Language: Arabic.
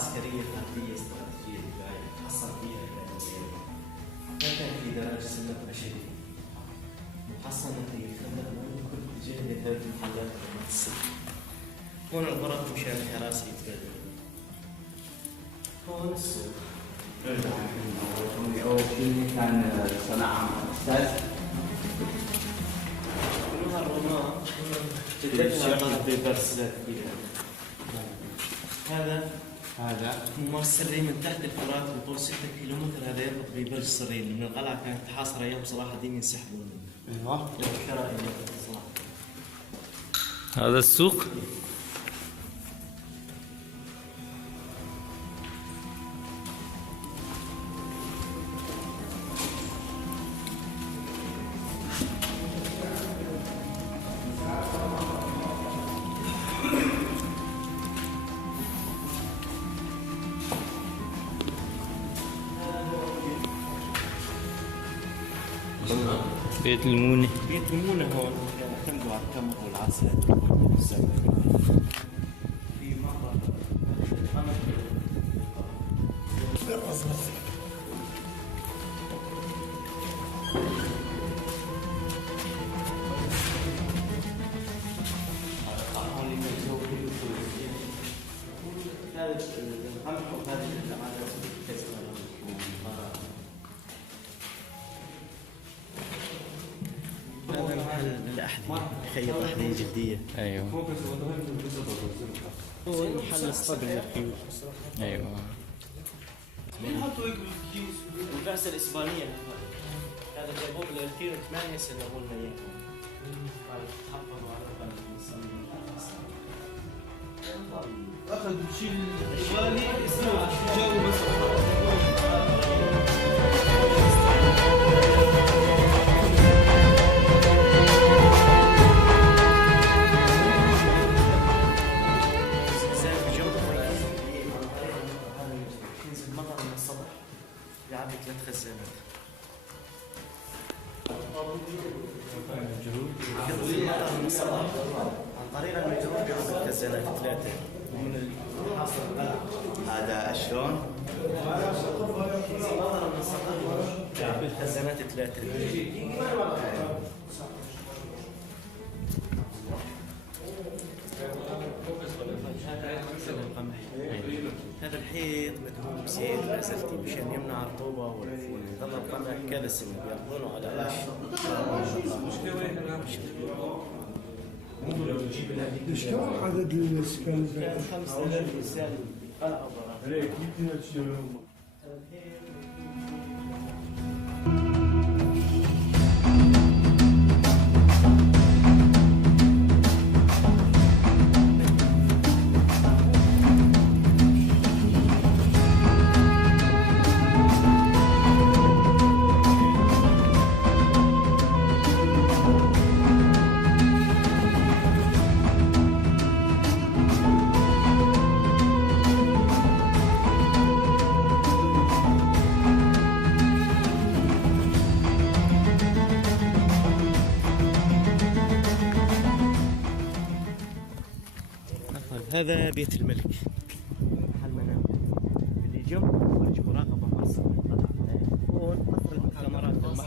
عسكرية فردية استراتيجية دفاعية تحصل فيها إلى اليوم. كان في دراجة سنة مشهد محصنة الخندق من كل جهة لثلاث محلات أمام السجن. هون الغرض مشان الحراسة يتبادلوا. هون السوق. أول شيء كان صناعة أستاذ كلها الرماة جدتها في برسلات فيها. هذا ممر سري من تحت الفرات بطول 6 كيلومتر. هذا يربط ببرج سرين من القلعة كانت حاصرة أيام صلاح الدين ينسحبون. ايوه للكرائم صلاح. هذا السوق. بيت المونة. بيت المونة هون يعتمدوا على التمر والعسل. في مقر هذا القمح وهذه العادات هذا محل الأحذية، يخيط أحذية جلدية. ايوه هو محل الصقر للخيول. ايوه. البعثة الإسبانية هذا جابوه للخيول 8 سنة أول ما يجوا. حفظوا على بلد المصريين. أخذ شيء الإسباني اسمه جاوا مصر. يعبي 3 خزانات. ينزل المطر من السطح عن طريق المجرور بيعبي الخزانات 3 ومن الحاصل هذا شلون؟ ينزل المطر من السطح بيعبي الخزانات 3. هذا الحيط مدهون بزيت الأزلتي مشان يمنع الرطوبة والظل القمح كالسن بياخذونه على علاج. ايش كم عدد الاسكان؟ كان 5000 انسان قلعوا برا. هذا بيت الملك محل منام اللي جنب برج مراقبة مصر. هون قصر المؤتمرات المحكومة.